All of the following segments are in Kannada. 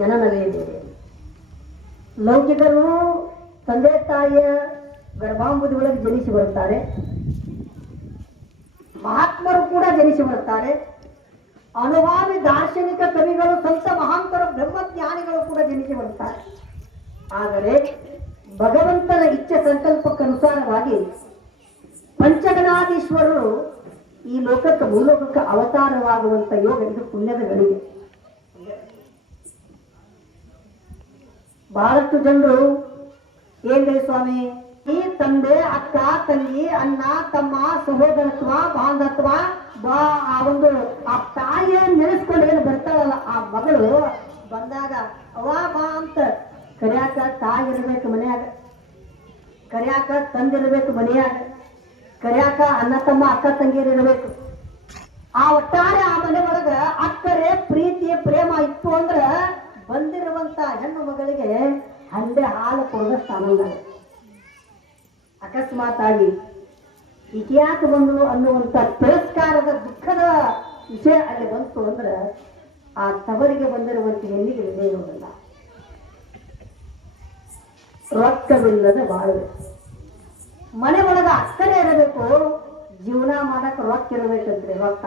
ಜನನವೇ ಬೇರೆ. ಲೌಕಿಕರು ತಂದೆ ತಾಯಿಯ ಗರ್ಭಾಂಬುದಿ ಒಳಗೆ ಜನಿಸಿ ಬರುತ್ತಾರೆ, ಮಹಾತ್ಮರು ಕೂಡ ಜನಿಸಿ ಬರುತ್ತಾರೆ, ಅನುಭಾವಿ ದಾರ್ಶನಿಕ ಕವಿಗಳು ಸಂತ ಮಹಾಂತರ ಬ್ರಹ್ಮಜ್ಞಾನಿಗಳು ಕೂಡ ಜನಿಸಿ ಬರುತ್ತಾರೆ. ಆದರೆ ಭಗವಂತನ ಇಚ್ಛೆ ಸಂಕಲ್ಪಕ್ಕನುಸಾರವಾಗಿ ಪಂಚಗಣಾಧೀಶ್ವರರು ಈ ಲೋಕಕ್ಕೆ ಭೂಲೋಕಕ್ಕೆ ಅವತಾರವಾಗುವಂತ ಯೋಗ ಇದು ಪುಣ್ಯದ ಗಳಿಗೆ. ಬಹಳಷ್ಟು ಜನರು ಏನ್ರಿ ಸ್ವಾಮಿ, ಈ ತಂದೆ ಅಕ್ಕ ತಂಗಿ ಅಣ್ಣ ತಮ್ಮ ಸಹೋದರತ್ವ ಬಾಂಧತ್ವ ಆ ಒಂದು ಆ ತಾಯಿಯ ನೆನೆಸ್ಕೊಂಡು ಏನು ಬರ್ತಾಳಲ್ಲ ಆ ಮಗಳು ಬಂದಾಗ ಅವಾ ಬಾ ಅಂತ ಕರಿಯಾಕ ತಾಯಿ ಇರ್ಬೇಕು ಮನೆಯಾಗ, ಕರಿಯಾಕ ತಂದಿರ್ಬೇಕು ಮನೆಯಾಗ, ಕರಿಯಾಕ ಅಣ್ಣ ತಮ್ಮ ಅಕ್ಕ ತಂಗಿಯರು ಇರಬೇಕು. ಆ ಒಟ್ಟಾರೆ ಆ ಮನೆ ಒಳಗ ಅಕ್ಕರೆ ಪ್ರೀತಿ ಪ್ರೇಮ ಇತ್ತು ಅಂದ್ರ ಬಂದಿರುವಂತ ಹೆಣ್ಣು ಮಗಳಿಗೆ ಹಂಡೆ ಹಾಲು ಕೊಡದಷ್ಟು ಆನಂದ. ಅಕಸ್ಮಾತ್ ಆಗಿ ಇತಿಹಾಸ ಬಂದು ಅನ್ನುವಂತ ತಿರಸ್ಕಾರದ ದುಃಖದ ವಿಷಯ ಅಲ್ಲಿ ಬಂತು ಅಂದ್ರೆ ಆ ತವರಿಗೆ ಬಂದಿರುವಂತ ಹೆಣ್ಣಿಗೆ ವಿಜಯ ಇರುವುದಿಲ್ಲ. ರೊಕ್ಕವಿಲ್ಲದ ಬಾಳುವೆ. ಮನೆ ಒಳಗ ಅಕ್ಕರೆ ಇರಬೇಕು, ಜೀವನ ಮಾಡಕ್ ರೊಕ್ಕ ಇರಬೇಕಂತ್ರಿ. ರೊಕ್ಕ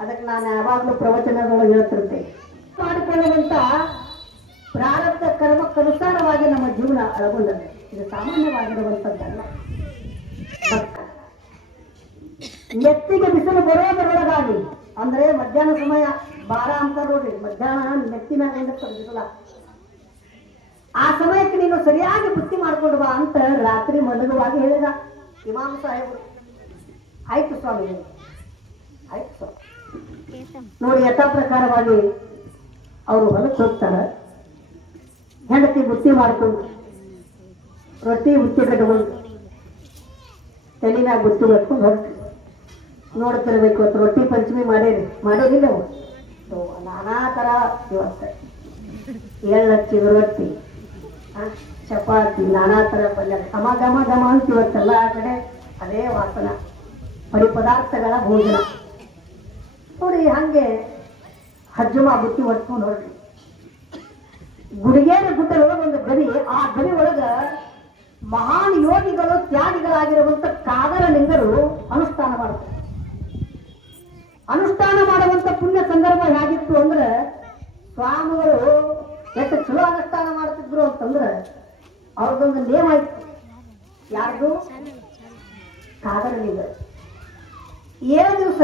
ಅದಕ್ಕೆ ನಾನು ಯಾವಾಗಲೂ ಪ್ರವಚನದೊಳಗೆ ಹೇಳ್ತಿರ್ತೇನೆ, ಮಾಡಿಕೊಳ್ಳುವಂತ ಪ್ರಾರಬ್ಧ ಕರ್ಮಕ್ಕನುಸಾರವಾಗಿ ನಮ್ಮ ಜೀವನ ಅಳಗೊಂಡದ್ದು. ಇದು ಸಾಮಾನ್ಯವಾಗಿರುವಂತದ್ದಲ್ಲ. ನೆತ್ತಿಗೆ ಬಿಸಿಲು ಬರೋದರೊಳಗಾಗಿ ಅಂದ್ರೆ ಮಧ್ಯಾಹ್ನ ಸಮಯ ಬಾರ ಅಂತ ನೋಡ್ರಿ, ಮಧ್ಯಾಹ್ನ ನೆತ್ತಿ ಮ್ಯಾಗ ಬಿಸಿಲ, ಆ ಸಮಯಕ್ಕೆ ನೀನು ಸರಿಯಾಗಿ ಬುತ್ತಿ ಮಾಡ್ಕೊಂಡು ಬಾ ಅಂತ ರಾತ್ರಿ ಮಲಗುವಾಗ ಹೇಳಿದ ಇಮಾಮ್ ಸಾಹೇಬರು. ಆಯ್ತು ಸ್ವಾಮಿ, ಆಯ್ತು ಸ್ವಾಮಿ. ನೋಡಿ ಯಥಾ ಪ್ರಕಾರವಾಗಿ ಅವರು ಹೊಲಕ್ಕೆ ಹೋಗ್ತಾರ, ಹೆಂಡತಿ ಬುತ್ತಿ ಮಾಡ್ಕೊಂಡು ರೊಟ್ಟಿ ಬುತ್ತಿ ಕಟ್ಕೊಂಡು ತಲೆನಾಗ ಬುತ್ತಿ ಕಟ್ಕೊಂಡು ಹೊರಟು ನೋಡ್ತಿರ್ಬೇಕು. ಅವತ್ತು ರೊಟ್ಟಿ ಪಂಚಮಿ ಮಾಡೇರಿಲ್ಲ ಅವು ನಾನಾ ತರ ಇವತ್ತು ಎಳ್ಳಚ್ಚಿದ ರೊಟ್ಟಿ, ಚಪಾತಿ, ನಾನಾ ತರ ಪಲ್ಯ, ಘಮ ಘಮ ಘಮ ಅಂತ ಇವತ್ತೆಲ್ಲ ಆ ಕಡೆ ಅದೇ ವಾಸನ, ಬರೀ ಪದಾರ್ಥಗಳ ಭೋಜನ. ನೋಡಿ ಹಂಗೆ ಹಜ್ಜುಮ ಬುತ್ತಿ ಹೊಡ್ಕೊಂಡು ಹೊರಟ್ರಿ. ಗುಡಿಗೇರ ಗುಡ್ಡದೊಳಗೆ ಒಂದು ಗವಿ, ಆ ಗವಿ ಒಳಗ ಮಹಾನ್ ಯೋಗಿಗಳು ತ್ಯಾಗಿಗಳಾಗಿರುವಂತ ಕಾದರ ಲಿಂಗರು ಅನುಷ್ಠಾನ ಮಾಡ್ತಾರೆ. ಅನುಷ್ಠಾನ ಮಾಡುವಂತ ಪುಣ್ಯ ಸಂದರ್ಭ ಹೇಗಿತ್ತು ಅಂದ್ರೆ ಸ್ವಾಮಿಗಳು ಎಷ್ಟು ಚಲೋ ಅನುಷ್ಠಾನ ಮಾಡ್ತಿದ್ರು ಅಂತಂದ್ರೆ ಅವ್ರದ್ದೊಂದು ನೇಮ ಇತ್ತು. ಯಾರ್ದು? ಕಾದರ ಲಿಂಗ. 7 ದಿವಸ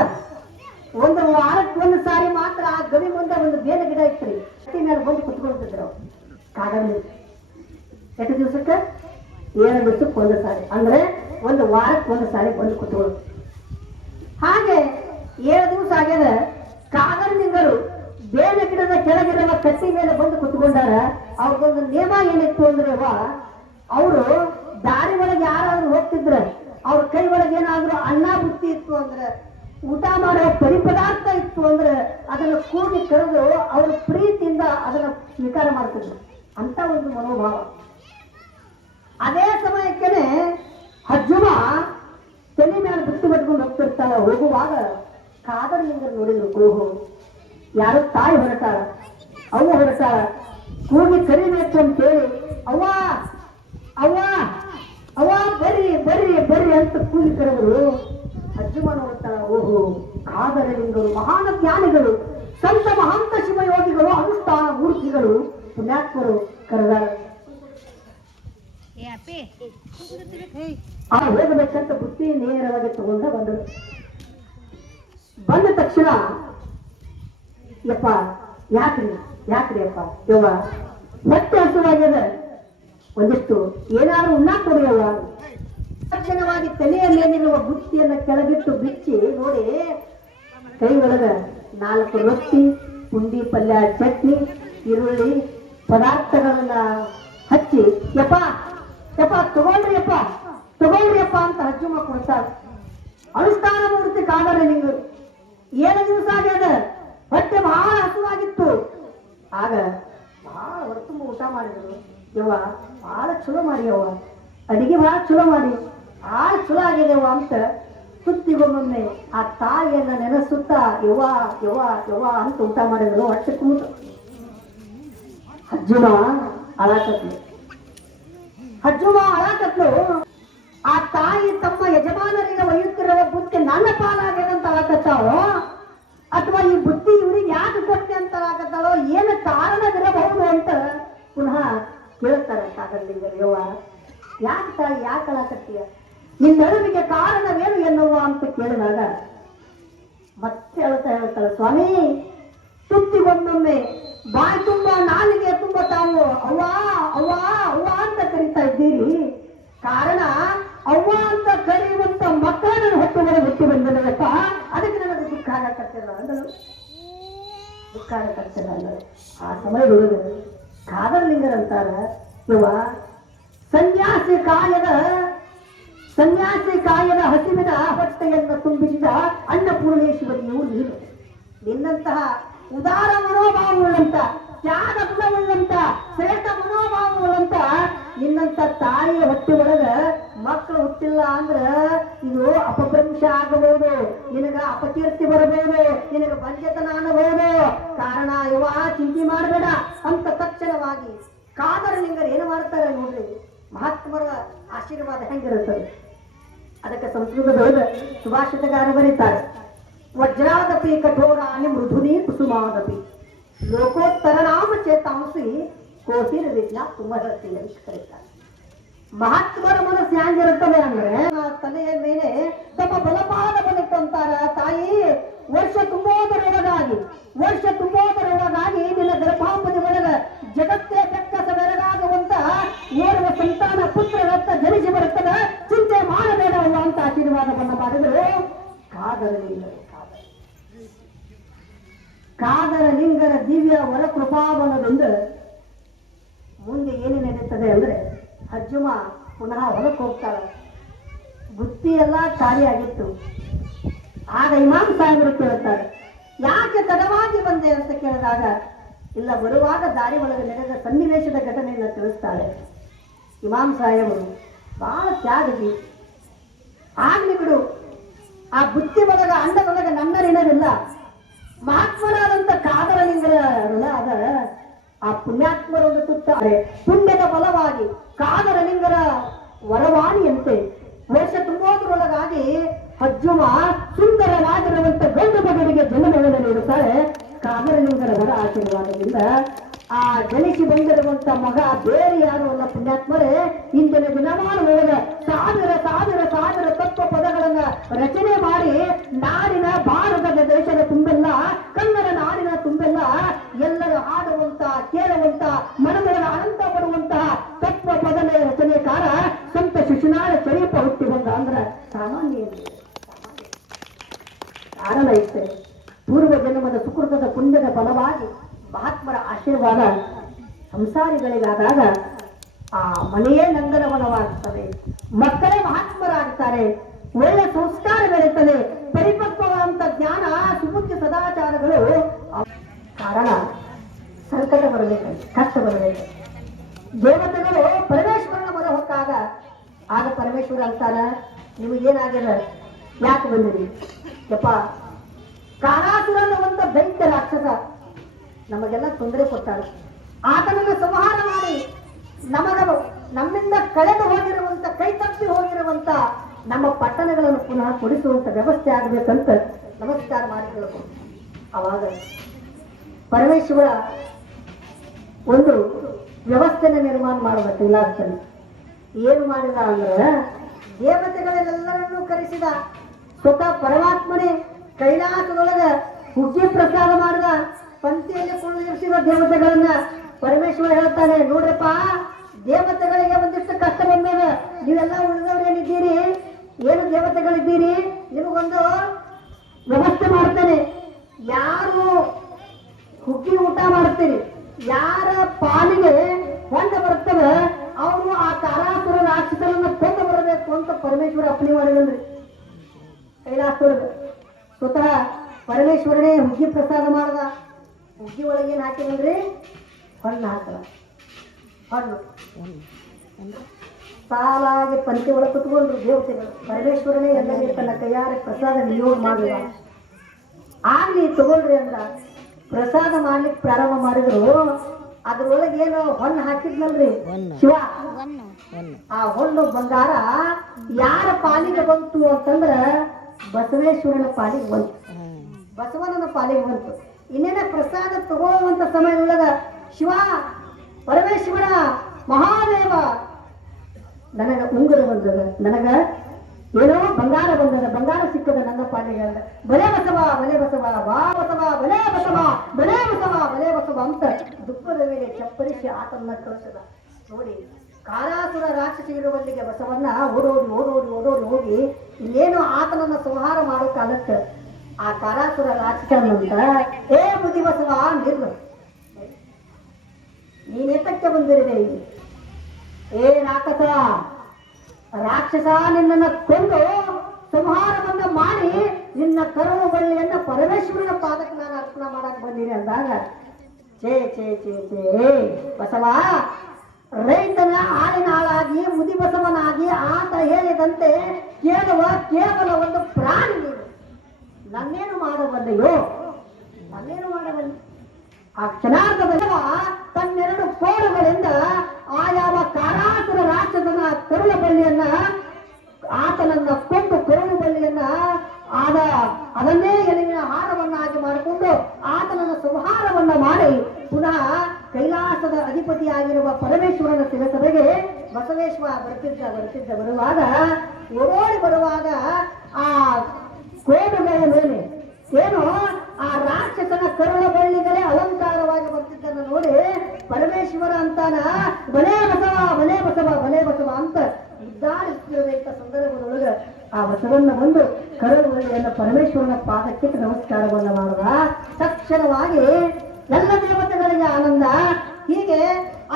ಒಂದು ವಾರಕ್ಕೆ ಒಂದು ಸಾರಿ ಮಾತ್ರ ಆ ಗವಿ ಮುಂದೆ ಒಂದು ಬೇರೆ ಗಿಡ ಇತ್ತು, ಹತ್ತಿ ಮೇಲೆ ಬಂದು ಕುತ್ಕೊಳ್ತಿದ್ರು ಕಾದರ ಲಿಂಗ. ಎಷ್ಟು ದಿವಸಕ್ಕೆ? 7 ದಿವಸಕ್ಕೆ ಒಂದು ಸಾರಿ, ಅಂದ್ರೆ ಒಂದು ವಾರಕ್ಕೆ ಒಂದು ಸಾರಿ ಬಂದು ಕುತ್ಕೊಳ್ಳೋದು. ಹಾಗೆ 7 ದಿವಸ ಆಗ್ಯದ. ಕಾದರ ಲಿಂಗರು ಬೇರೆ ಗಿಡದ ಕೆಳಗಿರುವ ಕಟ್ಟಿ ಮೇಲೆ ಬಂದು ಕುತ್ಕೊಂಡಾರ. ಅವ್ರಿಗೊಂದು ನಿಯಮ ಏನಿತ್ತು ಅಂದ್ರೆ ಅವರು ದಾರಿ ಒಳಗೆ ಯಾರಾದ್ರೂ ಹೋಗ್ತಿದ್ರ ಅವ್ರ ಕೈ ಒಳಗೆ ಏನಾದ್ರೂ ಅನ್ನ ಬುತ್ತಿ ಇತ್ತು ಅಂದ್ರೆ, ಊಟ ಮಾಡೋ ಪರಿಪದಾರ್ಥ ಇತ್ತು ಅಂದ್ರೆ ಅದನ್ನು ಕೂಗಿ ಕರೆದು ಅವ್ರ ಪ್ರೀತಿಯಿಂದ ಅದನ್ನ ಸ್ವೀಕಾರ ಮಾಡ್ತಿದ್ರು. ಅಂತ ಒಂದು ಮನೋಭಾವ. ಅದೇ ಸಮಯಕ್ಕೇನೆ ಹಜ್ಜುಮ ತಲೆ ಮೇಲೆ ಬುತ್ತಿ ಕಟ್ಕೊಂಡು ಹೋಗ್ತಿರ್ತಾಳ. ಹೋಗುವಾಗ ಕಾದರ ಲಿಂಗರು ನೋಡಿದ್ರು. ಓಹೋ, ಯಾರೋ ತಾಯಿ ಹೊರಟಾಳ, ಅವ್ವ ಹೊರಟಾಳ, ಕೂಗಿ ಕರಿಬೇಕು ಅಂತೇಳಿ ಅವ್ವ ಅವ್ವ ಅವ್ವ ಬರ್ರಿ ಬರ್ರಿ ಬರ್ರಿ ಅಂತ ಕೂಗಿ ಕರೆದ್ರು. ಅಜ್ಜುಮ ನೋಡ್ತಾಳ. ಓಹೋ, ಕಾದರ ಲಿಂಗರು ಮಹಾನ ಜ್ಞಾನಿಗಳು, ಸಂತ ಮಹಾಂತ ಶಿವಯೋಗಿಗಳು, ಅನುಷ್ಠಾನ ಮೂರ್ತಿಗಳು, ಪುಣ್ಯಾತ್ಮರು ಕರೆದಾರ. ಆ ಹೋಗಬೇಕಂತ ಬುತ್ತಿ ನೇರವಾಗಿ ತಗೊಂಡ ಬಂದರು. ಬಂದ ತಕ್ಷಣ ಯಪ್ಪ ಯಾಕ್ರಿ ಯಾಕ್ರಿ ಅಪ್ಪ ಯವ್ವ ಹೊಟ್ಟೆ ಹಸುವಾಗ್ಯದ, ಒಂದಿಷ್ಟು ಏನಾದ್ರು ಉಣ್ಣಾ ಕೊಡಿಯವ್ವ. ತಕ್ಷಣವಾಗಿ ತಲೆಯ ಮೇಲಿರುವ ಬುತ್ತಿಯನ್ನ ಕೆಳಗಿಟ್ಟು ಬಿಚ್ಚಿ ನೋಡಿ ಕೈ ಒಳಗ 4 ರೊಟ್ಟಿ, ಪುಂಡಿ ಪಲ್ಯ, ಚಟ್ನಿ, ಈರುಳ್ಳಿ ಪದಾರ್ಥಗಳನ್ನ ಹಚ್ಚಿ ಯಪ್ಪ ಯಪ್ಪ ತಗೊಳ್ರಿ ಯಪ್ಪ ತಗೊಳ್ರಿ ಯಪ್ಪ ಅಂತ ಹಜ್ಜುಮ ಕೊಡ್ತಾರೆ. ಅನುಷ್ಠಾನ ಮೂರ್ತಿ ಕಾದರ ಲಿಂಗರು. 7 ದಿವಸ ಆಗ್ಯದ, ಹೊಟ್ಟೆ ಬಹಳ ಹಸುವಾಗಿತ್ತು. ಆಗ ಬಹಳ ಹೊರತುಂಬ ಊಟ ಮಾಡಿದ್ರು. ಯವ್ವ ಬಹಳ ಚಲೋ ಮಾಡಿ ಯವ್ವ, ಅಡಿಗೆ ಬಹಳ ಚಲೋ ಮಾಡಿ, ಬಹಳ ಚಲೋ ಆಗಿದೆವ್ವ ಅಂತ ಸುತ್ತಿಗೊಮ್ಮೊಮ್ಮೆ ಆ ತಾಯಿಯನ್ನ ನೆನೆಸುತ್ತಾ ಯವ್ವ ಯವ್ವ ಯವ್ವ ಅಂತ ಊಟ ಮಾಡಿದ್ರು. ಹೊಟ್ಟೆ ಕೂತು ಹಜ್ಜುಮ ಅಳಾಕತ್ಲು. ಹಜ್ಜುಮ ಅಳಾಕತ್ಲು. ಆ ತಾಯಿ ತಮ್ಮ ಯಜಮಾನರಿಗೆ ಒಯ್ಯುತ್ತಿರುವ ಬುದ್ಧಿ ನನ್ನ ಪಾಲಾಗಿದೆ ಅಂತ ಅಳಕತ್ತಾಳೋ ಅಥವಾ ಈ ಬುದ್ಧಿ ಇವ್ರಿಗೆ ಯಾಕೆ ಕೊಟ್ಟೆ ಅಂತ ಅಳಕತ್ತಾಳೋ, ಏನು ಕಾರಣವಿರಬಹುದು ಅಂತ ಪುನಃ ಕೇಳ್ತಾರೆ ಕಾದರ್ಲಿಂಗರು. ಯವ್ವ ಯಾಕೆ ತಾಯಿ ಯಾಕೆ ಅಳಕತ್ತೀಯ, ನಿನ್ನ ಅಳುವಿಗೆ ಕಾರಣವೇನು ಎನ್ನುವ ಅಂತ ಕೇಳಿದಾಗ ಮತ್ತೆ ಹೇಳ್ತಾಳೆ, ಸ್ವಾಮಿ ತುತ್ತಿಗೊಂದೊಮ್ಮೆ ಬಾಯಿ ತುಂಬ ನಾಲಿಗೆ ತುಂಬ ತಾವು ಅವ್ವ ಅವ್ವ ಅವ್ವ ಅಂತ ಕರೀತಾ ಇದ್ದೀರಿ, ಕಾರಣ ಅವ್ವ ಅಂತ ಕರೆಯುವಂತ ಮಕ್ಕಳ ನನ್ನ ಹೊಟ್ಟೆಗಳು ಹುಟ್ಟಿ ಬಂದಿರಬೇಕ, ಅದಕ್ಕೆ ನನಗೆ ದುಃಖ ಆಗಕತ್ತಿಲ್ಲ ಅಂದಳು. ದುಃಖ ಆಗಕತ್ತಿಲ್ಲ ಅಂದಳು. ಆ ಸಮಯದೊಳಗೆ ಕಾದರ್ಲಿಂಗರಂತಾರ, ಇವ ಸನ್ಯಾಸಿ ಕಾಯದ ಹಸಿವಿನ ಹೊಟ್ಟೆಯನ್ನು ತುಂಬಿಸಿದ ಅನ್ನಪೂರ್ಣೇಶ್ವರಿಯು ನೀನು. ನಿನ್ನಂತಹ ಉದಾರ ಮನೋಭಾವವುಳ್ಳಂತ, ತ್ಯಾಗ ಗುಣವುಳ್ಳಂತ, ಶ್ರೇಷ್ಠ ಮನೋಭಾವವುಳ್ಳಂತ ನಿನ್ನಂತ ತಾಯಿಯ ಹೊಟ್ಟೆ ಒಳಗ ಮಕ್ಕಳು ಹುಟ್ಟಿಲ್ಲ ಅಂದ್ರ ಇದು ಅಪಭ್ರಂಶ ಆಗಬಹುದು, ನಿನಗ ಅಪಕೀರ್ತಿ ಬರಬಹುದು, ನಿನಗ ಬಂಜತನ ಅನ್ನಬಹುದು. ಕಾರಣ ಇವ ಚಿಂತೆ ಮಾಡಬೇಡ ಅಂತ ತಕ್ಷಣವಾಗಿ ಕಾದರಲಿಂಗರು ಏನು ಮಾಡ್ತಾರೆ ನೋಡ್ರಿ, ಮಹಾತ್ಮರ ಆಶೀರ್ವಾದ ಹೆಂಗಿರುತ್ತದೆ. ಅದಕ್ಕೆ ಸಂಸ್ಕೃತದೊಳಗೆ ಸುಭಾಷಿತಗಾರ ಬರೀತಾರೆ, ವಜ್ರಾದಪಿ ಕಠೋರಾನಿ ಮೃದುನಿ ಕುಸುಮಾದಪಿ ಲೋಕೋತ್ತರ ನಾಮ ಚೇತಾಂಸಿ ಕೋಟಿರ ವಿದ್ಯಾ ತುಮರತಿ ಅಂತ ಕರೀತಾರೆ. ಮಹಾತ್ಮರ ಮನಸ್ಸು ಹೆಂಗಿರುತ್ತದೆ ಅಂದ್ರೆ ತಲೆಯ ಮೇಲೆ ತಮ್ಮ ಬಲಪಾದ ಬಲಿಟ್ಟಂತಾರ, ತಾಯಿ ವರ್ಷ ತುಂಬೋದರೊಳಗಾಗಿ ನಿನ್ನ ಗರ್ಭಾಂಬದಿ ಒಳಗ ಜಗತ್ತೇ ಬೆಕ್ಕಸ ಬೆರಗಾಗುವಂತ ಓರ್ವ ಸಂತಾನ ಪುತ್ರ ರಕ್ತ ಜನಿಸಿ ಬರುತ್ತದೆ, ಚಿಂತೆ ಮಾಡಬೇಡವಲ್ಲ ಅಂತ ಆಶೀರ್ವಾದವನ್ನು ಮಾಡಿದ್ರು ಕಾದರಲಿಂಗರ ದಿವ್ಯ ವರ ಕೃಪಾಬಲದಿಂದ ಮುಂದೆ ಏನು ನಡೀತದೆ ಅಂದ್ರೆ ಹಜ್ಜುಮ ಪುನಃ ಹೊಲಕ್ಕೆ ಹೋಗ್ತಾಳೆ. ಬುತ್ತಿ ಎಲ್ಲ ಖಾಲಿ ಆಗಿತ್ತು. ಆಗ ಇಮಾಮ್ ಸಾಹೇಬರು ಕೇಳ್ತಾರೆ, ಯಾಕೆ ತಡವಾಗಿ ಬಂದೆ ಅಂತ ಕೇಳಿದಾಗ, ಇಲ್ಲ ಬರುವಾಗ ದಾರಿ ಒಳಗೆ ನಡೆದ ಸನ್ನಿವೇಶದ ಘಟನೆಯನ್ನು ತಿಳಿಸ್ತಾಳೆ. ಇಮಾಮ್ ಸಾಹೇಬರು ಬಹಳ ತ್ಯಾಗದಿ, ಆಗ್ಲಿ ಬಿಡು, ಆ ಬುತ್ತಿ ಒಳಗ ಅಂಡದೊಳಗೆ ನನ್ನ ಋಣವಿಲ್ಲ, ಮಹಾತ್ಮರಾದಂತ ಕಾದರಲಿಂಗರ ಋಣ ಅದ. ಆ ಪುಣ್ಯಾತ್ಮರನ್ನು ತುತ್ತಾರೆ ಪುಣ್ಯದ ಬಲವಾಗಿ ಕಾದರಲಿಂಗರ ವರವಾಣಿಯಂತೆ ವರ್ಷ ತುಂಬೋದ್ರೊಳಗಾಗಿ ಹಜ್ಜುಮ ಸುಂದರವಾಗಿರುವಂತ ಗಂಡು ಮಗನಿಗೆ ಜನ್ಮವನ್ನು ನೀಡುತ್ತಾರೆ. ಕಾದರಲಿಂಗರ ವರ ಆಶೀರ್ವಾದದಿಂದ ಆ ಜನಿಸಿ ಬಂದಿರುವಂತ ಮಗ ಬೇರೆ ಯಾರು ಅಲ್ಲ, ಪುಣ್ಯಾತ್ಮರೇ ಇಂದಿನ ದಿನಮಾನದೊಳಗೆ ಸಾವಿರ ಸಾವಿರ ಸಾವಿರ ತತ್ವ ಪದಗಳನ್ನ ರಚನೆ ಮಾಡಿ ನಾಡಿನ ಭಾರತದ ದೇಶದ ತುಂಬೆಲ್ಲ, ಕನ್ನಡ ನಾಡಿನ ತುಂಬೆಲ್ಲ ಎಲ್ಲರೂ ಹಾಡುವಂತ ಕೇಳುವಂತ ಮನದೊಳಗೆ ಅನಂತ ಪಡುವಂತಹ ತತ್ವ ಪದದ ರಚನೆಕಾರ ಸಂತ ಶಿಶುನಾಳ ಶರೀಫ ಹುಟ್ಟಿ ಬಂದ ಅಂದ್ರೆ ಸಾಮಾನ್ಯ ಕಾರಣ ಇತ್ತೆ. ಪೂರ್ವ ಜನ್ಮದ ಸುಕೃತದ ಪುಣ್ಯದ ಫಲವಾಗಿ ಮಹಾತ್ಮರ ಆಶೀರ್ವಾದ ಸಂಸಾರಿಗಳಿಗಾದಾಗ ಆ ಮನೆಯೇ ನಂದನವನವಾಗುತ್ತದೆ, ಮಕ್ಕಳೇ ಮಹಾತ್ಮರಾಗುತ್ತಾರೆ, ಒಳ್ಳೆ ಸಂಸ್ಕಾರ ಬೆಳೆಯುತ್ತದೆ, ಪರಿಪಕ್ವವಾದಂತ ಜ್ಞಾನ ಸುಬುದ್ಧಿ ಸದಾಚಾರಗಳು. ಕಾರಣ ಸಂಕಟ ಬರಬೇಕು, ಕಷ್ಟ ಬರಬೇಕು. ದೇವತೆಗಳು ಪರಮೇಶ್ವರನ ಮೊರೆ ಹೊಕ್ಕಾಗ ಆಗ ಪರಮೇಶ್ವರ ಅಂತಾರ, ನಿಮಗೇನಾಗ್ಯದ, ಯಾಕೆ ಬಂದಿರಿ? ಯಪ್ಪ, ಕಾರಾಸುರ ಅನ್ನುವಂತ ದೈತ್ಯ ರಾಕ್ಷಸ ನಮಗೆಲ್ಲ ತೊಂದರೆ ಕೊಟ್ಟಾರೆ, ಆತನನ್ನು ಸಂಹಾರ ಮಾಡಿ ನಮ್ಮಿಂದ ಕಳೆದು ಹೋಗಿರುವಂತ, ಕೈ ತಪ್ಪಿ ಹೋಗಿರುವಂತ ನಮ್ಮ ಪಟ್ಟಣಗಳನ್ನು ಪುನಃ ಕೊಡಿಸುವಂತ ವ್ಯವಸ್ಥೆ ಆಗಬೇಕಂತ ನಮಸ್ಕಾರ ಮಾಡಿಕೊಳ್ಳಬೇಕು. ಅವಾಗ ಪರಮೇಶ್ವರ ಒಂದು ವ್ಯವಸ್ಥೆನ ನಿರ್ಮಾಣ ಮಾಡಬೇಕು. ಇಲಾಖೆಯಲ್ಲಿ ಏನು ಮಾಡಿದ ಅಂದ್ರೆ ದೇವತೆಗಳೆಲ್ಲರನ್ನೂ ಕರೆಸಿದ, ಸ್ವತಃ ಪರಮಾತ್ಮನೇ ಕೈಲಾಸದೊಳಗ ಹುಗ್ಗಿ ಪ್ರಸಾದ ಮಾಡಿದ. ಪಂಕ್ತಿಯಲ್ಲಿ ಕುಳ್ಳಿರಿಸಿದ ದೇವತೆಗಳನ್ನ ಪರಮೇಶ್ವರ ಹೇಳ್ತಾನೆ, ನೋಡ್ರಪ್ಪ, ದೇವತೆಗಳಿಗೆ ಒಂದಿಷ್ಟು ಕಷ್ಟ ಬಂದಾಗ ನೀವೆಲ್ಲ ಉಳಿದವರೇನಿದ್ದೀರಿ, ಏನು ದೇವತೆಗಳಿದ್ದೀರಿ, ನಿಮಗೊಂದು ವ್ಯವಸ್ಥೆ ಮಾಡ್ತೇನೆ. ಯಾರು ಹುಗ್ಗಿ ಊಟ ಮಾಡ್ತೀರಿ, ಯಾರ ಪಾಲಿಗೆ ಹೊಂಡ ಬರ್ತದೆ ಅವರು ಆ ಕಾರಾಸುರ ರಾಕ್ಷಸರನ್ನ ಕೊಂದು ಬರಬೇಕು ಅಂತ ಪರಮೇಶ್ವರ ಅಪ್ಪಣೆ ಮಾಡಿದನ್ರಿ. ಕೈಲಾಸದೊಳಗೆ ಸ್ವತಃ ಪರಮೇಶ್ವರನೇ ಹುಗ್ಗಿ ಪ್ರಸಾದ ಮಾಡದ. ಹುಗ್ಗಿ ಒಳಗೆ ಏನು ಹಾಕಿದನ್ರಿ? ಹಣ್ಣು ಹಾಕದ. ಹಣ್ಣು ಸಾಲಾಗಿ ಪಂಕ್ತಿ ಒಳಗೆ ಕುತ್ಕೊಂಡ್ರು ದೇವತೆಗಳು. ಪರಮೇಶ್ವರನೇ ಎಲ್ಲರಿಗೆ ತನ್ನ ಕೈಯಾರೆ ಪ್ರಸಾದ ನಿಯೋಗ ಮಾಡುವ. ಆಗ್ಲಿ ತಗೊಳ್ರಿ ಅಂದ್ರ ಪ್ರಸಾದ ಮಾಡ್ಲಿಕ್ಕೆ ಪ್ರಾರಂಭ ಮಾಡಿದ್ರು. ಅದ್ರೊಳಗೆ ಏನು ಹೊಣ್ಣು ಹಾಕಿದ್ನಲ್ರಿ ಶಿವ, ಆ ಹೊಣ್ಣು ಬಂಗಾರ ಯಾರ ಪಾಲಿಗೆ ಬಂತು ಅಂತಂದ್ರ ಬಸವೇಶ್ವರನ ಪಾಲಿಗೆ ಬಂತು, ಬಸವಣ್ಣನ ಪಾಲಿಗೆ ಬಂತು. ಇನ್ನೇನ ಪ್ರಸಾದ ತಗೊಳ್ಳುವಂತ ಸಮಯದೊಳಗ ಶಿವ ಪರಮೇಶ್ವರ ಮಹಾದೇವ ನನಗ ಉಂಗುರ ಬಂದದ, ನನಗ ಏನೋ ಬಂಗಾರ ಬಂದದ, ಬಂಗಾರ ಸಿಕ್ಕದ ನನ್ನ ಪಾಲಿಗೆ. ಬಲೆ ಬಸವ ಬಲೆ ಬಸವ ಬಾ ಬಸವ ಬಲೆ ಬಸವ ಬಲೆ ಬಸವ ಬಲೆ ಬಸವ ಅಂತ ದುಃಖದ ಮೇಲೆ ಚಪ್ಪರಿಸಿ ಆತನ್ನ ಕಳಿಸದ. ನೋಡಿ, ಕಾರಾಸುರ ರಾಕ್ಷಸಿರುವಲ್ಲಿಗೆ ಬಸವಣ್ಣ ಓಡೋಡಿ ಓಡೋಡಿ ಓಡೋಡಿ ಹೋಗಿ ಇನ್ನೇನು ಆತನನ್ನ ಸಂಹಾರ ಮಾಡೋ ಕಾಲಕ್ಕೆ ಆ ಕಾರಾಸುರ ರಾಕ್ಷಸನಂತ ಏ ಬುದ್ಧಿ ಬಸವ ನಿರ್ಮ ನೀನೆತ್ತಕ್ಕೆ ಬಂದಿರಿದೆ? ಏ ರಾಕ್ಷಸ, ರಾಕ್ಷಸ ನಿನ್ನನ್ನು ಕೊಂದು ಸಂಹಾರವನ್ನ ಮಾಡಿ ನಿನ್ನ ಕರುಳು ಬಳ್ಳಿಯನ್ನ ಪರಮೇಶ್ವರನ ಪಾದಕ್ಕೆ ನಾನು ಅರ್ಪಣೆ ಮಾಡಕ್ ಬಂದೀನಿ ಅಂದಾಗ ಛೇ ಛೇ ಛೇ ಛೇ ಬಸವ, ರೈತನ ಆಳಿನ ಆಳಾಗಿ ಮುದಿ ಬಸವನಾಗಿ ಆತ ಹೇಳಿದಂತೆ ಕೇಳುವ ಕೇವಲ ಒಂದು ಪ್ರಾಣಿ ನೀನು, ನನ್ನೇನು ಮಾಡಬಲ್ಲೆಯೋ? ನನ್ನೇನು ಮಾಡಬಲ್ಲೆ? ಆ ಕ್ಷಣಾರ್ಧದ ತನ್ನೆರಡು ಕೋಡುಗಳಿಂದ ಆ ಯಾವ ಕಾರಾಸುರ ರಾಕ್ಷಸನ ಕರುಳ ಬಳ್ಳಿಯನ್ನ ಆತನನ್ನ ಕೊಂದು ಕರುಳು ಬಳ್ಳಿಯನ್ನ ಅದನ್ನೇ ಎಲುವಿನ ಹಾರವನ್ನಾಗಿ ಮಾಡಿಕೊಂಡು ಆತನನ್ನ ಸಂಹಾರವನ್ನ ಮಾಡಿ ಪುನಃ ಕೈಲಾಸದ ಅಧಿಪತಿಯಾಗಿರುವ ಪರಮೇಶ್ವರನ ಶಿರಸಭೆಗೆ ಬಸವೇಶ್ವರ ಬರ್ತಿದ್ದ ಬರುವಾಗ ಓಡೋಡಿ ಬರುವಾಗ ಆ ಕೋಡುಗಳ ಮೇಲೆ ಏನು ಆ ರಾಕ್ಷಸನ ಕರುಳ ಬಳ್ಳಿಗಳೇ ಅಲಂಕಾರವಾಗಿ ಬರ್ತಿದ್ದನ್ನು ನೋಡಿ ಪರಮೇಶ್ವರ ಅಂತಾನ ಬಲೆ ಬಸವ ಬಲೆ ಬಸವ ಬಲೆ ಬಸವ ಅಂತ ಉದ್ದಾರಿಸುತ್ತಿರಬೇಕ ಸಂದರ್ಭದೊಳಗ ಆ ಬಸವನ್ನ ಬಂದು ಕರುಳ ಬಳ್ಳಿಯನ್ನು ಪರಮೇಶ್ವರನ ಪಾದಕ್ಕೆ ನಮಸ್ಕಾರವನ್ನ ಮಾಡುವ ತಕ್ಷಣವಾಗಿ ಎಲ್ಲ ದೇವತೆಗಳಿಗೆ ಆನಂದ. ಹೀಗೆ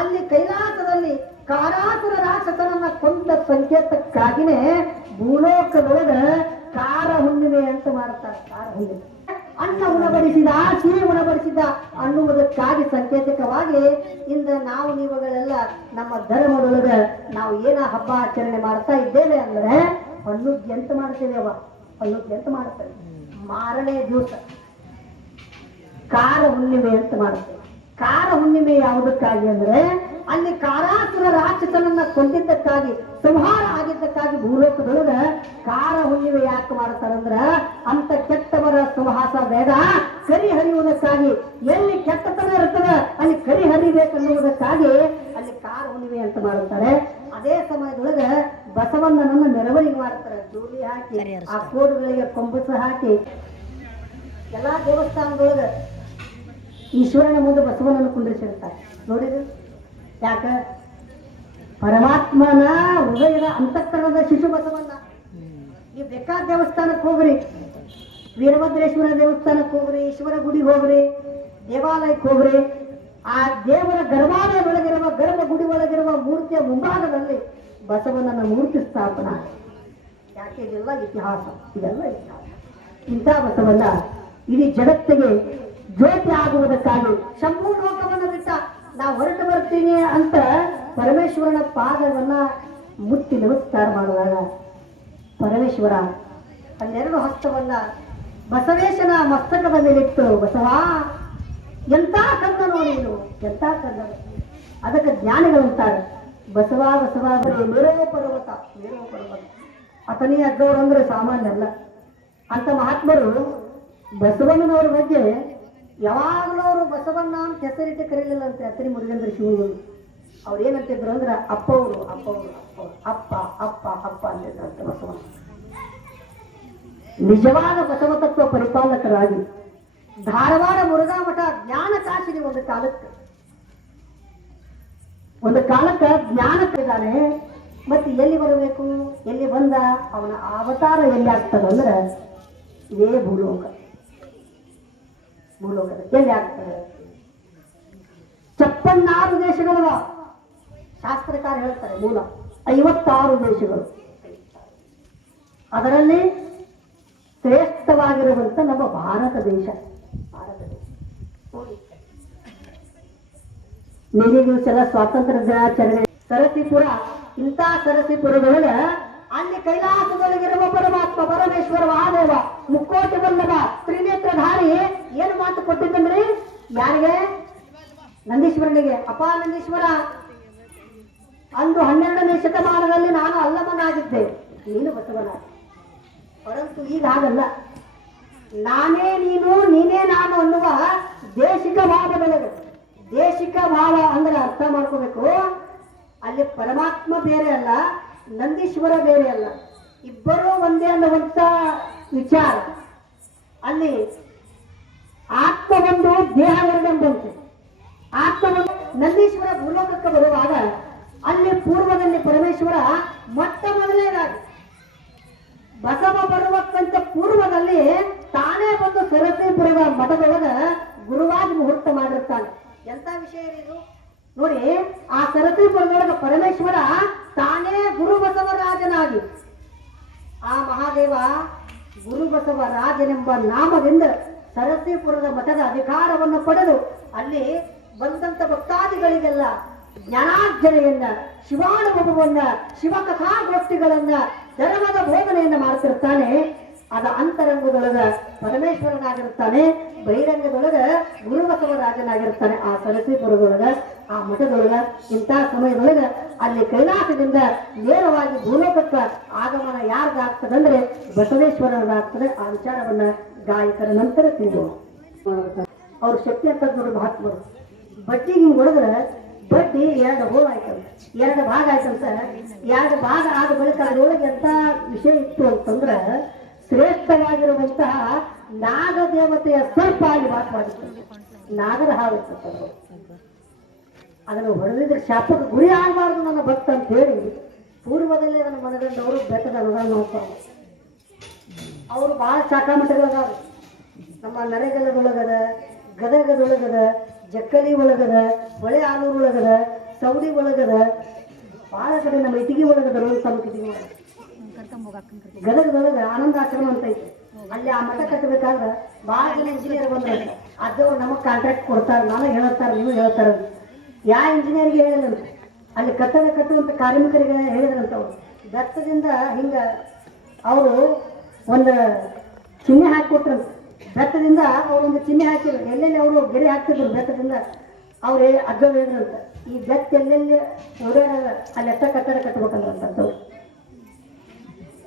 ಅಲ್ಲಿ ಕೈಲಾಸದಲ್ಲಿ ಕಾರಾಸುರ ರಾಕ್ಷಸನನ್ನ ಕೊಂದ ಸಂಕೇತಕ್ಕಾಗಿನೇ ಭೂಲೋಕದೊಳಗ ಕಾರ ಹುಣ್ಣಿಮೆ ಅಂತ ಮಾಡ್ತಾರೆ. ಕಾರ ಹುಣ್ಣಿಮೆ ಅನ್ನ ಉಣಬಡಿಸಿದ ಸಿಹಿ ಉಣಬಡಿಸಿದ ಅನ್ನುವುದಕ್ಕಾಗಿ ಸಂಕೇತಕವಾಗಿ ಇಂದ ನಾವು ನೀವುಗಳೆಲ್ಲ ನಮ್ಮ ಧರ್ಮದೊಳಗ ನಾವು ಏನ ಹಬ್ಬ ಆಚರಣೆ ಮಾಡ್ತಾ ಇದ್ದೇವೆ ಅಂದ್ರೆ ಹಣ್ಣುಗ್ಗಿ ಅಂತ ಮಾಡ್ತೇವೆ. ಹಣ್ಣುಗ್ಗಿ ಅಂತ ಮಾಡ್ತೇವೆ. ಮಾರನೇ ದಿವಸ ಕಾರ ಹುಣ್ಣಿಮೆ ಅಂತ ಮಾಡ್ತೇವೆ. ಕಾರ ಹುಣ್ಣಿಮೆ ಯಾವುದಕ್ಕಾಗಿ ಅಂದ್ರೆ ಅಲ್ಲಿ ಕಾರಾಸುರ ರಾಕ್ಷಸನನ್ನ ಕೊಂದಿದ್ದಕ್ಕಾಗಿ ಸಂಹಾರ ಆಗಿದ್ದಕ್ಕಾಗಿ ಭೂಲೋಕದೊಳಗ ಕಾರ ಹುಣ್ಣಿಮೆ ಯಾಕೆ ಮಾಡ್ತಾರಂದ್ರ ಅಂತ ಕೆಟ್ಟವರ ಸುವಾಸ ಬೇಡ, ಕರಿ ಹರಿಯುವುದಕ್ಕಾಗಿ. ಎಲ್ಲಿ ಕೆಟ್ಟತನ ಇರ್ತದ ಅಲ್ಲಿ ಕರಿ ಹರಿಬೇಕನ್ನುವುದಕ್ಕಾಗಿ ಅಲ್ಲಿ ಕಾರ ಹುಣ್ಣಿಮೆ ಅಂತ ಮಾಡುತ್ತಾರೆ. ಅದೇ ಸಮಯದೊಳಗ ಬಸವಣ್ಣನನ್ನ ಮೆರವಣಿಗೆ ಮಾಡ್ತಾರೆ. ಜೋಲಿ ಹಾಕಿ ಆ ಕೋಡುಗಳಿಗೆ ಕೊಂಬಸ ಹಾಕಿ ಎಲ್ಲಾ ದೇವಸ್ಥಾನದೊಳಗ ಈಶ್ವರನ ಮುಂದೆ ಬಸವನನ್ನು ಕುಂದಿರಿಸಿರ್ತಾರೆ. ನೋಡಿದ್ರು ಯಾಕ? ಪರಮಾತ್ಮನ ಹೃದಯದ ಅಂತಃಕರಣದ ಶಿಶು ಬಸವಣ್ಣ. ನೀವು ಬೇಕಾದ ದೇವಸ್ಥಾನಕ್ಕೆ ಹೋಗ್ರಿ, ವೀರಭದ್ರೇಶ್ವರ ದೇವಸ್ಥಾನಕ್ಕೆ ಹೋಗ್ರಿ, ಈಶ್ವರ ಗುಡಿಗೆ ಹೋಗ್ರಿ, ದೇವಾಲಯಕ್ಕೆ ಹೋಗ್ರಿ, ಆ ದೇವರ ಗರ್ಭಾಲಯದೊಳಗಿರುವ ಗರ್ಭ ಗುಡಿ ಒಳಗಿರುವ ಮೂರ್ತಿಯ ಮುಂಭಾಗದಲ್ಲಿ ಬಸವಣ್ಣನ ಮೂರ್ತಿ ಸ್ಥಾಪನ. ಯಾಕೆ? ಇದೆಲ್ಲ ಇತಿಹಾಸ, ಇದೆಲ್ಲ ಇತಿಹಾಸ. ಇಂಥ ಬಸವಣ್ಣ ಇಡೀ ಜಗತ್ತಿಗೆ ಜ್ಯೋತಿ ಆಗುವುದಕ್ಕಾಗಿ ಸಂಪೂರ್ಣ ಲೋಕವನ್ನು ಬಿಟ್ಟ ನಾವು ಹೊರಟು ಬರ್ತೀನಿ ಅಂತ ಪರಮೇಶ್ವರನ ಪಾದವನ್ನ ಮುಟ್ಟಿ ನಮಸ್ಕಾರ ಮಾಡುವಾಗ ಪರಮೇಶ್ವರ ಹನ್ನೆರಡು ಹಸ್ತವನ್ನ ಬಸವೇಶನ ಮಸ್ತಕದ ಮೇಲಿಟ್ಟು, ಬಸವ ಎಂತ ಕನ್ನನು ನೀನು, ಎಂತ ಕನ್ನನು. ಅದಕ್ಕೆ ಜ್ಞಾನಿಗಳಂತಾರೆ ಬಸವ ಬಸವ ಮೇರೋ ಪರ್ವತ, ಮೇರೋ ಪರ್ವತ. ಅತನೇ ಅದ್ದವರು ಅಂದ್ರೆ ಸಾಮಾನ್ಯ ಅಲ್ಲ. ಅಂತ ಮಹಾತ್ಮರು ಬಸವಣ್ಣನವರ ಬಗ್ಗೆ ಯಾವಾಗಲೂ ಅವರು ಬಸವಣ್ಣ ಅಂತ ಹೆಸರಿಟ್ಟು ಕರೀಲಿಲ್ಲ ಅಂತ. ಅತ್ತರಿ ಮುರುಗೇಂದ್ರ ಶಿವಗಳು ಅವ್ರು ಏನಂತಿದ್ರು ಅಂದ್ರೆ ಅಪ್ಪವರು ಅಪ್ಪವರು ಅಪ್ಪವರು ಅಪ್ಪ ಅಪ್ಪ ಅಪ್ಪ ಅಂತಿದ್ರಂತ ಬಸವಣ್ಣ. ನಿಜವಾದ ಬಸವ ತತ್ವ ಪರಿಪಾಲಕರಾಗಿ ಧಾರವಾಡ ಮುರುಘಾ ಮಠ ಜ್ಞಾನ ಕಾಶಿನಿ ಒಂದು ಕಾಲಕ್ಕೆ ಜ್ಞಾನಕ್ಕಿದ್ದಾನೆ. ಮತ್ತೆ ಎಲ್ಲಿ ಬರಬೇಕು, ಎಲ್ಲಿ ಬಂದ, ಅವನ ಅವತಾರ ಎಲ್ಲಿ ಆಗ್ತದಂದ್ರೆ ಇದೇ ಭೂಲೋಕದ ಎಲ್ಲಿ ಆಗ್ತದೆ. 56 ದೇಶಗಳವ ಶಾಸ್ತ್ರಕಾರ ಹೇಳ್ತಾರೆ. ಮೂಲ 56 ದೇಶಗಳು. ಅದರಲ್ಲಿ ಶ್ರೇಷ್ಠವಾಗಿರುವಂತ ನಮ್ಮ ಭಾರತ ದೇಶ. ನಿನ್ನೆ ಸಲ ಸ್ವಾತಂತ್ರ್ಯ ದಿನಾಚರಣೆ ಸರಸಿಪುರ. ಇಂಥ ಸರಸಿಪುರದೊಳಗ ಅಲ್ಲಿ ಕೈಲಾಸದೊಳಗಿರುವ ಪರಮಾತ್ಮ ಪರಮೇಶ್ವರ ಮಹಾದೇವ ಮುಕ್ಕೋಟಿ ವಲ್ಲಭ ತ್ರಿನೇತ್ರಧಾರಿ ಏನು ಮಾತು ಕೊಟ್ಟಿದ್ದಂದ್ರಿ? ಯಾರಿಗೆ? ನಂದೀಶ್ವರನಿಗೆ, ಅಪ್ಪ ನಂದೀಶ್ವರ, ಅಂದು 12ನೇ ಶತಮಾನದಲ್ಲಿ ನಾನು ಅಲ್ಲಮನಾಗಿದ್ದೆ, ನೀನು ಬಸವನಾದ. ಪರಂತು ಈಗ ಹಾಗಲ್ಲ, ನಾನೇ ನೀನು ನೀನೇ ನಾನು ಅನ್ನುವ ದೇಶಿಕ ಭಾವ ಬೆಳೆದು. ದೇಶಿಕ ಭಾವ ಅಂದ್ರೆ ಅರ್ಥ ಮಾಡ್ಕೋಬೇಕು, ಅಲ್ಲಿ ಪರಮಾತ್ಮ ಬೇರೆ ಅಲ್ಲ, ನಂದೀಶ್ವರ ಬೇರೆ ಅಲ್ಲ, ಇಬ್ಬರೂ ಒಂದೇ ಅನ್ನುವಂತ ವಿಚಾರ. ಅಲ್ಲಿ ಆತ್ಮ ಒಂದು, ದೇಹ ಎರಡೆಂಬಂತೆ. ಆತ್ಮ ಒಂದು. ನಂದೀಶ್ವರ ಭೂಲೋಕಕ್ಕೆ ಬರುವಾಗ ಅಲ್ಲಿ ಪೂರ್ವದಲ್ಲಿ ಪರಮೇಶ್ವರ ಮೊಟ್ಟ ಮೊದಲನೇದಾಗಿ ಬಸವ ಬರುವಕ್ಕಂತ ಪೂರ್ವದಲ್ಲಿ ತಾನೇ ಬಂದು ಸರಸೀಪುರದ ಮಠದೊಳಗ ಗುರುವಾಗಿ ಮುಹೂರ್ತ ಮಾಡಿರ್ತಾನೆ. ಎಂತ ವಿಷಯ ಇದು ನೋಡಿ. ಆ ಸರಸೀಪುರದೊಳಗ ಪರಮೇಶ್ವರ ತಾನೇ ಗುರು ಬಸವರಾಜನಾಗಿ, ಆ ಮಹಾದೇವ ಗುರು ಬಸವರಾಜನೆಂಬ ನಾಮದಿಂದ ಸರಸೀಪುರದ ಮಠದ ಅಧಿಕಾರವನ್ನು ಪಡೆದು ಅಲ್ಲಿ ಬಂದಂತ ಭಕ್ತಾದಿಗಳಿಗೆಲ್ಲ ಜ್ಞಾನಾರ್ಜನೆಯನ್ನ, ಶಿವಾನುಭವವನ್ನ, ಶಿವಕಥಾಗೋಷ್ಠಿಗಳನ್ನ, ಧರ್ಮದ ಬೋಧನೆಯನ್ನ ಮಾಡ್ತಿರ್ತಾನೆ. ಅದ ಅಂತರಂಗದೊಳಗ ಪರಮೇಶ್ವರನಾಗಿರ್ತಾನೆ, ಬಹಿರಂಗದೊಳಗ ಗುರುಬಸವರಾಜನಾಗಿರ್ತಾನೆ. ಆ ಸರಸೀಪುರದೊಳಗ, ಆ ಮಠದೊಳಗ ಇಂಥ ಸಮಯದೊಳಗ ಅಲ್ಲಿ ಕೈಲಾಸದಿಂದ ನೇರವಾಗಿ ಭೂಲೋಕಕ್ಕ ಆಗಮನ ಯಾರ್ದಾಗ್ತದಂದ್ರೆ ಬಸವೇಶ್ವರನಾಗ್ತದೆ. ಆ ವಿಚಾರವನ್ನ ಗಾಯಕರ ನಂತರ ತಿಳಿದು ಅವ್ರ ಶಕ್ತಿ ಅಂತ ನೋಡಿ ಮಹಾತ್ಮರು. ಬಡ್ಡಿಗೆ ಹಿಂಗ್ ಹೊಡೆದ್ರೆ ಬಡ್ಡಿ 2 ಹೋಲ್ ಆಯ್ತಂತ, 2 ಭಾಗ ಆಯ್ತಂತ. 2 ಭಾಗ ಆದ ಬಳಿಕ ಅದರೊಳಗೆ ಎಂತ ವಿಷಯ ಇತ್ತು ಅಂತಂದ್ರೆ ಶ್ರೇಷ್ಠವಾಗಿರುವಂತಹ ನಾಗ ದೇವತೆಯ ಸರ್ಪ ಆಗಿ ವಾಸವಾಗಿತ್ತು. ನಾಗರ ಹಾವು ಇರ್ತದೆ, ಅದನ್ನು ಹೊಡೆದಿದ್ರೆ ಶಾಪಕ್ಕೆ ಗುರಿ ಆಗಬಾರ್ದು ನನ್ನ ಭಕ್ತ ಅಂತ ಹೇಳಿ ಪೂರ್ವದಲ್ಲೇ ಅದನ್ನು ಮನಗಂಡವರು ಬೆಟ್ಟದ ಅನುದಾನ ಹೋಗ್ತಾರೆ. ಅವರು ಬಹಳ ಶಾಖಾಮಠಗಳದಾವ. ನಮ್ಮ ನರೇಗಲದೊಳಗದ, ಗದಗದೊಳಗದ, ಜಕ್ಕಲಿ ಒಳಗದ, ಹೊಳೆ ಆಲೂರು ಒಳಗದ, ಸೌಡಿ ಒಳಗದ, ಬಹಳ ಕಡೆ ನಮ್ಮ ಇಟಗಿ ಒಳಗದ. ಗದಗದೊಳಗ ಆನಂದಾಶ್ರಮ ಅಂತ ಐತಿ. ಅಲ್ಲಿ ಆ ಮಠ ಕಟ್ಟಬೇಕಾದ್ರೆ ಬಹಳ ಜನ ಇಂಜಿನಿಯರ್ ಬಂದ್ರೆ ಅದು ನಮಗ್ ಕಾಂಟ್ರಾಕ್ಟ್ ಕೊಡ್ತಾರೆ. ನಾನು ಹೇಳ್ತಾರೆ, ನೀವು ಹೇಳ್ತಾರ. ಯಾವ ಇಂಜಿನಿಯರ್ಗೆ ಹೇಳಿಲ್ಲ, ಅಲ್ಲಿ ಕಟ್ಟಡ ಕಟ್ಟುವಂತ ಕಾರ್ಮಿಕರಿಗೆ ಹೇಳಿದ್ರಂತ. ಅವ್ರು ಬೆತ್ತದಿಂದ ಹಿಂಗ ಅವರು ಒಂದು ಚಿಹ್ನೆ ಹಾಕಿಕೊಟ್ರಂತ. ಬೆತ್ತದಿಂದ ಅವ್ರೊಂದು ಚಿಹ್ನೆ ಹಾಕಿದ್ರು, ಎಲ್ಲೆಲ್ಲಿ ಅವರು ಗೆರೆ ಹಾಕ್ತಿದ್ರು ಬೆತ್ತದಿಂದ. ಅವ್ರು ಅಗ್ಗ ಹೇಳಿದ್ರಂತ, ಈ ಬೆತ್ತ ಎಲ್ಲೆಲ್ಲಿ ಓಡಾಡ ಅಲ್ಲಿ ಎಷ್ಟ ಕಟ್ಟಡ ಕಟ್ಟಬೇಕಂದ್ರಂತವ್ರು.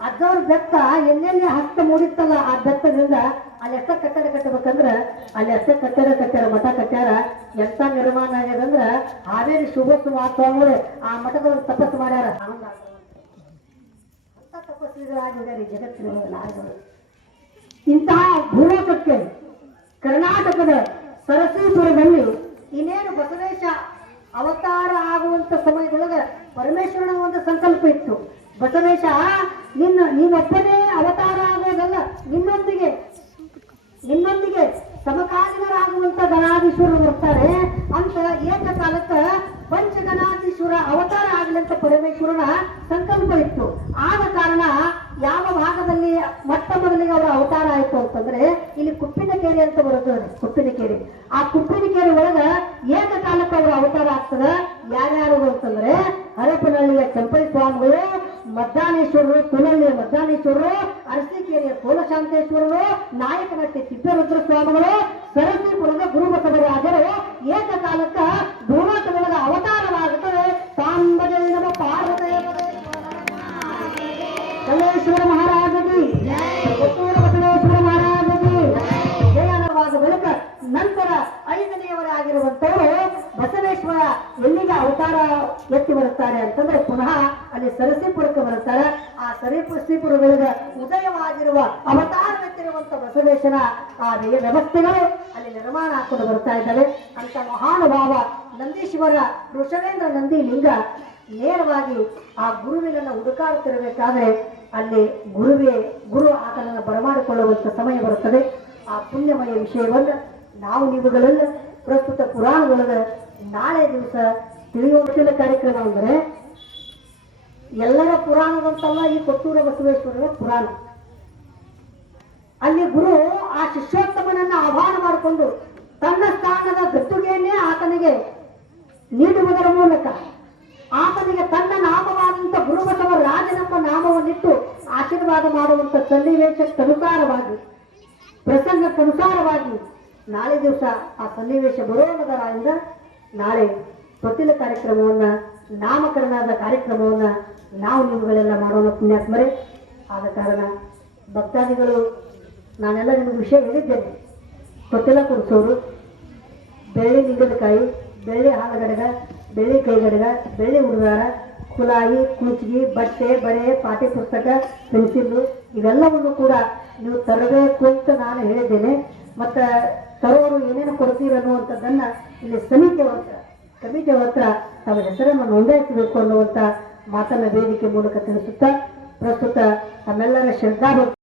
ಅಜ್ಜವ್ರ ಬೆತ್ತ ಎಲ್ಲೆಲ್ಲಿ ಹಸ್ತ ಮೂಡಿತ್ತಲ್ಲ, ಆ ಬೆತ್ತದಿಂದ ಅಲ್ಲಿ ಎಷ್ಟ ಕಟ್ಟಡ ಕಟ್ಟಬೇಕಂದ್ರ ಅಲ್ಲಿ ಎಷ್ಟ ಕಟ್ಟಡ ಕಟ್ಟಾರ, ಮಠ ಕಟ್ಟಾರ. ಎಂತ ನಿರ್ಮಾಣ ಆಗ್ಯದಂದ್ರ ಹಾವೇರಿ ಸ್ವಾಮಿಗಳು ಆ ಮಠದವ್ರು ತಪಸ್ಸು ಮಾಡ್ಯಾರ. ಅಂತ ತಪಸ್ವಿಗಳಾಗಿದ್ದಾರೆ ಜಗತ್ತಿನ ನಾಡುಗಳು. ಇಂತಹ ಭೂಲೋಕಕ್ಕೆ ಕರ್ನಾಟಕದ ಸರಸೀಪುರದಲ್ಲಿ ಇನ್ನೇನು ಬಸವೇಶ ಅವತಾರ ಆಗುವಂತ ಸಮಯದೊಳಗ ಪರಮೇಶ್ವರನ ಒಂದು ಸಂಕಲ್ಪ ಇತ್ತು. ಬಸವೇಶ ನೀನೊಬ್ಬನೇ ಅವತಾರ ಆಗೋದಲ್ಲ, ನಿನ್ನೊಂದಿಗೆ ಸಮಕಾಲೀನರಾಗುವಂತ ಗಣಾಧೀಶ್ವರರು ಬರ್ತಾರೆ ಅಂತ ಏಕಕಾಲಕ್ಕ ಪಂಚಗಣಾಧೀಶ್ವರ ಅವತಾರ ಆಗಲಿ ಅಂತ ಪರಮೇಶ್ವರನ ಸಂಕಲ್ಪ ಇತ್ತು. ಆದ ಕಾರಣ ಯಾವ ಭಾಗದಲ್ಲಿ ಮೊಟ್ಟ ಮೊದಲಿಗೆ ಅವರ ಅವತಾರ ಆಯ್ತು ಅಂತಂದ್ರೆ ಇಲ್ಲಿ ಕುಪ್ಪಿನಕೇರಿ ಅಂತ ಬರುತ್ತದೆ. ಕುಪ್ಪಿನಕೇರಿ, ಆ ಕುಪ್ಪಿನಕೇರಿ ಒಳಗ ಏಕಕಾಲಕ್ಕೆ ಅವರ ಅವತಾರ ಆಗ್ತದ. ಯಾರ್ಯಾರು ಅಂತಂದ್ರೆ ಹರಪನಹಳ್ಳಿಯ ಕೆಂಪೈ ಸ್ವಾಮಿಗಳು, ಮದ್ದಾನೇಶ್ವರರು, ತುಲಹಳ್ಳಿಯ ಮದ್ದಾನೇಶ್ವರರು, ಅರಸೀಕೆರೆಯ ಕೋಲಶಾಂತೇಶ್ವರರು, ನಾಯಕನಟ್ಟಿ ತಿಪ್ಪೇರುದ್ರ ಸ್ವಾಮಿಗಳು, ಸರಸೀಪುರದ ಗುರುಬಸವರಾಜರು ಏಕಕಾಲಕ್ಕ ಭೂಲೋಕದೊಳಗ ಅವತಾರವಾಗುತ್ತದೆ. ಸಾಂಬಜಯ ನಮ ಪಾರ್ವತಯ ಕಲ್ಲೇಶ್ವರ ಮಹಾರಾಜಗಿ, ಬಸವೇಶ್ವರ ಮಹಾರಾಜಗಿ ಜಯನವಾದ ಬಳಿಕ ನಂತರ 5ನೇಯವರಾಗಿರುವಂತವರು ಬಸವೇಶ್ವರ ಎಲ್ಲಿಗೆ ಅವತಾರ ಎತ್ತಿ ಬರುತ್ತಾರೆ ಅಂತಂದ್ರೆ ಪುನಃ ಅಲ್ಲಿ ಸರಸೀಪುರಕ್ಕೆ ಬರುತ್ತಾರೆ. ಆ ಸರಸೀಪುರದೊಳಗ ಉದಯವಾಗಿರುವ ಅವತಾರವೆತ್ತಿರುವಂತ ಬಸವೇಶ್ವರ ಆ ವ್ಯವಸ್ಥೆಗಳು ಅಲ್ಲಿ ನಿರ್ಮಾಣ ಹಾಕೊಂಡು ಬರ್ತಾ ಇದ್ದಾವೆ. ಅಂತ ಮಹಾನುಭಾವ ನಂದೀಶ್ವರ ಋಷಭೇಂದ್ರ ನಂದಿ ಲಿಂಗ ನೇರವಾಗಿ ಆ ಗುರುವಿನನ್ನ ಹುಡುಕಾಡುತ್ತಿರಬೇಕಾದ್ರೆ ಅಲ್ಲಿ ಗುರು ಆತನನ್ನು ಬರಮಾಡಿಕೊಳ್ಳುವಂತ ಸಮಯ ಬರುತ್ತದೆ. ಆ ಪುಣ್ಯಮಯ ವಿಷಯವನ್ನ ನಾವು ನೀವುಗಳೆಲ್ಲ ಪ್ರಸ್ತುತ ಪುರಾಣದೊಳಗ ನಾಳೆ ದಿವಸ ತಿಳಿಯುವ ಕಾರ್ಯಕ್ರಮ ಅಂದ್ರೆ ಎಲ್ಲರ ಪುರಾಣದಂತಲ್ಲ, ಈ ಕೊಟ್ಟೂರ ಬಸವೇಶ್ವರರ ಪುರಾಣ. ಅಲ್ಲಿ ಗುರು ಆ ಶಿಷ್ಯೋತ್ತಮನನ್ನ ಆಹ್ವಾನ ಮಾಡಿಕೊಂಡು ತನ್ನ ಸ್ಥಾನದ ಗದ್ದುಗೆಯನ್ನೇ ಆತನಿಗೆ ನೀಡುವುದರ ಮೂಲಕ ಆತನಿಗೆ ತನ್ನ ನಾಮವಾದಂತ ಗುರುಬಸವ ರಾಜನೆಂಬ ನಾಮವನ್ನಿಟ್ಟು ಆಶೀರ್ವಾದ ಮಾಡುವಂತ ಸನ್ನಿವೇಶಕ್ಕನುಸಾರವಾಗಿ, ಪ್ರಸಂಗಕ್ಕನುಸಾರವಾಗಿ ನಾಳೆ ದಿವಸ ಆ ಸನ್ನಿವೇಶ ಬರೋಣದರಿಂದ ನಾಳೆ ತೊಟ್ಟಿಲ ಕಾರ್ಯಕ್ರಮವನ್ನು ನಾಮಕರಣದ ಕಾರ್ಯಕ್ರಮವನ್ನು ನಾವು ನೀವುಗಳೆಲ್ಲ ಮಾಡೋಣ ಪುಣ್ಯಾತ್ಮರೇ. ಆದ ಕಾರಣ ಭಕ್ತಾದಿಗಳು ನಾನೆಲ್ಲ ನಿಮಗೆ ವಿಷಯ ಹೇಳಿದ್ದೇನೆ. ತೊಟ್ಟಿಲ ಕೊಡಿಸೋರು, ಬೆಳ್ಳಿ ಲಿಂಗದಕಾಯಿ, ಬೆಳ್ಳಿ ಹಾಲಗಡಗ, ಬೆಳ್ಳಿ ಕೈಗಡಗ, ಬೆಳ್ಳಿ ಉಡುಗಾರ, ಕುಲಾಯಿ, ಕುಂಚಿಗೆ, ಬಟ್ಟೆ, ಬರೆ, ಪಾಠ್ಯ ಪುಸ್ತಕ, ಪೆನ್ಸಿಲ್ಲು ಇವೆಲ್ಲವನ್ನು ಕೂಡ ನೀವು ತರಬೇಕು ಅಂತ ನಾನು ಹೇಳಿದ್ದೇನೆ. ಮತ್ತು ತರೋರು ಏನೇನು ಕೊಡ್ತೀರ ಅನ್ನುವಂಥದ್ದನ್ನು ಇಲ್ಲಿ ಕಮಿಟಿ ಹತ್ರ ತಮ್ಮ ಹೆಸರನ್ನು ನೋಂದಾಯಿಸಬೇಕು ಅನ್ನುವಂಥ ಮಾತನ್ನ ವೇದಿಕೆ ಮೂಲಕ ತಿಳಿಸುತ್ತಾ ಪ್ರಸ್ತುತ ತಮ್ಮೆಲ್ಲರ ಶ್ರದ್ಧಾಭಕ್ತಿ